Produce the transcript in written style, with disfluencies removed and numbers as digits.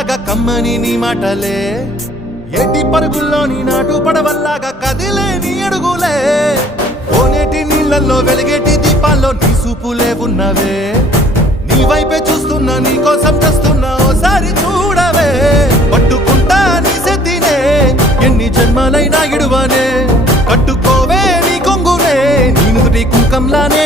పాటల్లాగా కమ్మని నీ మాటలే ఏటి పరుగుల్లోని నాటు పడవల్లాగా కదిలే నీ అడుగులే ఓనేటి నీళ్ళల్లో వెలిగేటి దీపాల్లో నీ సూపులే ఉన్నవే నీ వైపే చూస్తున్నా నీ కోసం చేస్తున్నా ఓసారి చూడవే పట్టుకుంటా నీ సెత్తినే ఎన్ని జన్మలైనా ఇడువనే కట్టుకోవే నీ కొంగునే నీ నుదుటి కుంకంలానే